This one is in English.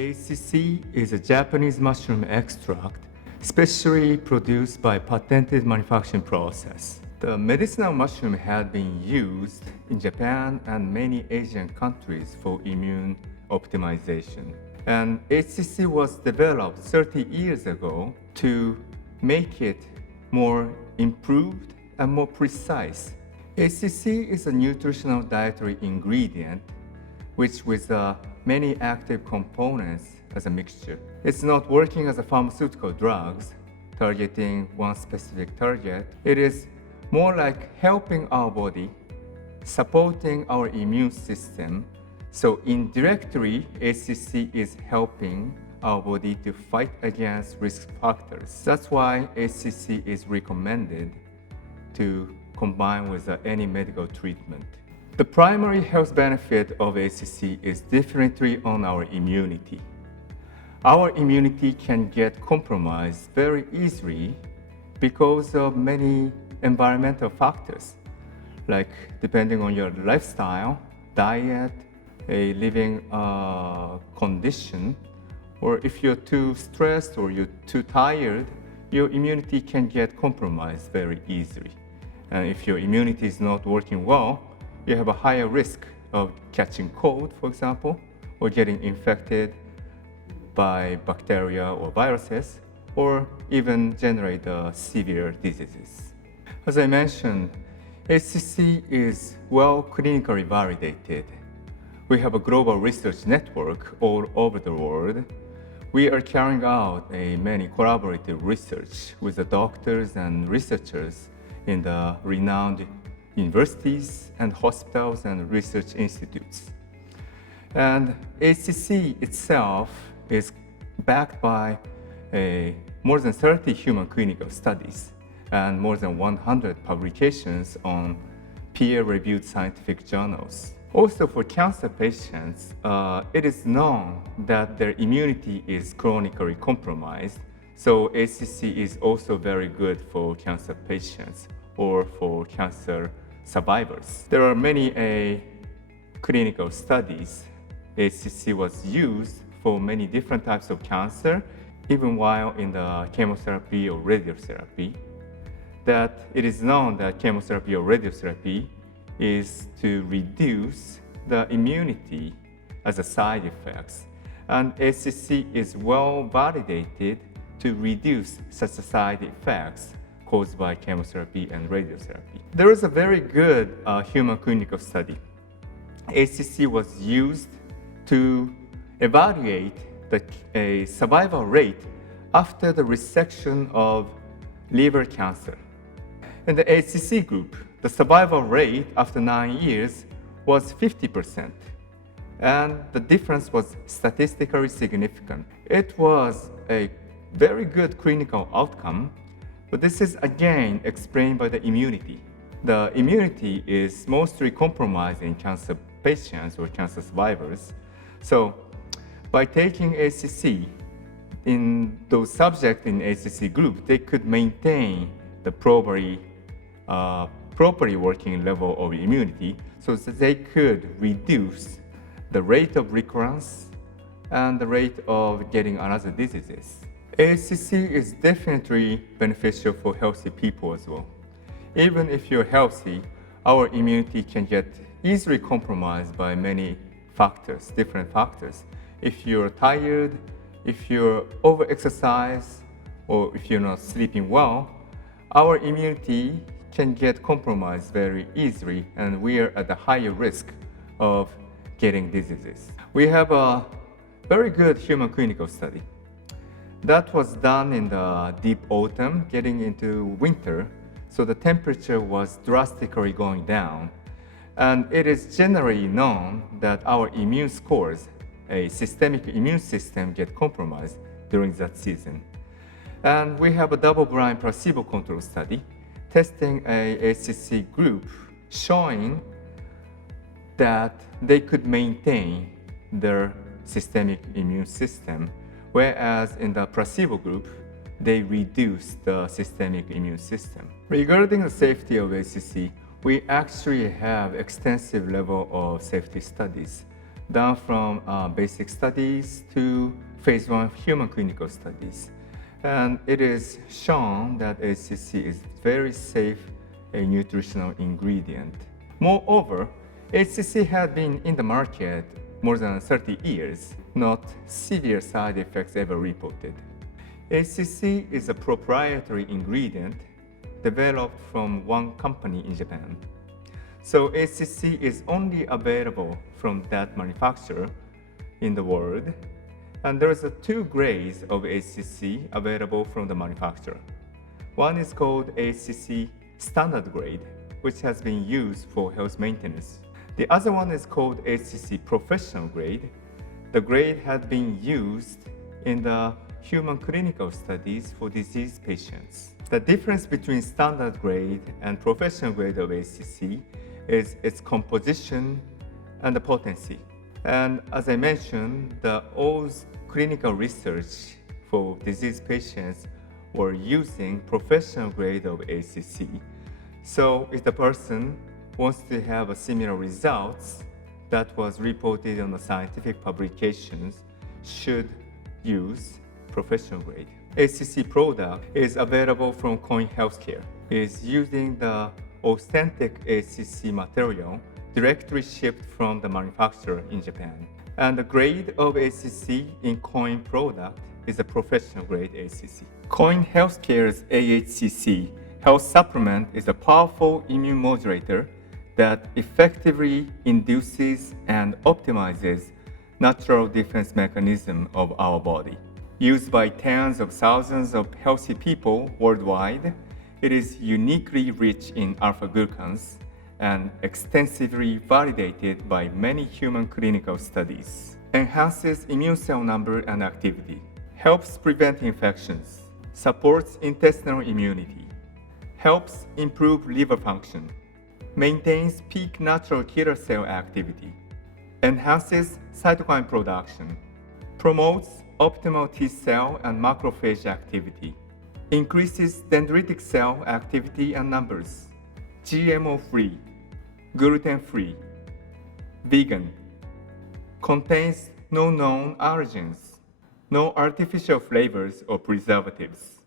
AHCC is a Japanese mushroom extract specially produced by patented manufacturing process. The medicinal mushroom had been used in Japan and many Asian countries for immune optimization. And AHCC was developed 30 years ago to make it more improved and more precise. AHCC is a nutritional dietary ingredient which with many active components as a mixture. It's not working as a pharmaceutical drugs targeting one specific target. It is more like helping our body, supporting our immune system. So indirectly, AHCC is helping our body to fight against risk factors. That's why AHCC is recommended to combine with any medical treatment. The primary health benefit of AHCC is definitely on our immunity. Our immunity can get compromised very easily because of many environmental factors, like depending on your lifestyle, diet, a living condition, or if you're too stressed or you're too tired, your immunity can get compromised very easily. And if your immunity is not working well, you have a higher risk of catching cold, for example, or getting infected by bacteria or viruses, or even generate severe diseases. As I mentioned, AHCC is well clinically validated. We have a global research network all over the world. We are carrying out many collaborative research with the doctors and researchers in the renowned universities and hospitals and research institutes. And AHCC itself is backed by more than 30 human clinical studies and more than 100 publications on peer-reviewed scientific journals. Also for cancer patients, it is known that their immunity is chronically compromised, so AHCC is also very good for cancer patients or for cancer survivors. There are many clinical studies. AHCC was used for many different types of cancer, even while in the chemotherapy or radiotherapy. That it is known that chemotherapy or radiotherapy is to reduce the immunity as a side effects. And AHCC is well validated to reduce such side effects caused by chemotherapy and radiotherapy. There is a very good human clinical study. AHCC was used to evaluate the survival rate after the resection of liver cancer. In the AHCC group, the survival rate after 9 years was 50%, and the difference was statistically significant. It was a very good clinical outcome, but this is again explained by the immunity. The immunity is mostly compromised in cancer patients or cancer survivors. So by taking AHCC, in those subjects in AHCC group, they could maintain the properly working level of immunity so that they could reduce the rate of recurrence and the rate of getting another diseases. AHCC is definitely beneficial for healthy people as well. Even if you're healthy, our immunity can get easily compromised by many factors, different factors. If you're tired, if you're over-exercised, or if you're not sleeping well, our immunity can get compromised very easily, and we are at a higher risk of getting diseases. We have a very good human clinical study. That was done in the deep autumn, getting into winter, so the temperature was drastically going down. And it is generally known that our immune scores, a systemic immune system, get compromised during that season. And we have a double-blind placebo-controlled study testing a AHCC group showing that they could maintain their systemic immune system, whereas in the placebo group, they reduced the systemic immune system. Regarding the safety of AHCC, we actually have extensive level of safety studies down from basic studies to phase 1 human clinical studies. And it is shown that AHCC is very safe a nutritional ingredient. Moreover, AHCC had been in the market more than 30 years, not severe side effects ever reported. AHCC is a proprietary ingredient developed from one company in Japan. So AHCC is only available from that manufacturer in the world. And there are two grades of AHCC available from the manufacturer. One is called AHCC standard grade, which has been used for health maintenance. The other one is called AHCC professional grade. The grade had been used in the human clinical studies for disease patients. The difference between standard grade and professional grade of AHCC is its composition and the potency. And as I mentioned, all clinical research for disease patients were using professional grade of AHCC. So if the person wants to have a similar results that was reported on the scientific publications, should use professional grade. AHCC product is available from Coin Healthcare. It is using the authentic AHCC material directly shipped from the manufacturer in Japan. And the grade of AHCC in Coin product is a professional grade AHCC. Coin Healthcare's AHCC health supplement is a powerful immune modulator that effectively induces and optimizes natural defense mechanism of our body. Used by tens of thousands of healthy people worldwide, it is uniquely rich in alpha-glucans and extensively validated by many human clinical studies. Enhances immune cell number and activity, helps prevent infections, supports intestinal immunity, helps improve liver function, maintains peak natural killer cell activity, enhances cytokine production, promotes optimal T cell and macrophage activity, increases dendritic cell activity and numbers, GMO-free, gluten-free, vegan, contains no known allergens, no artificial flavors or preservatives.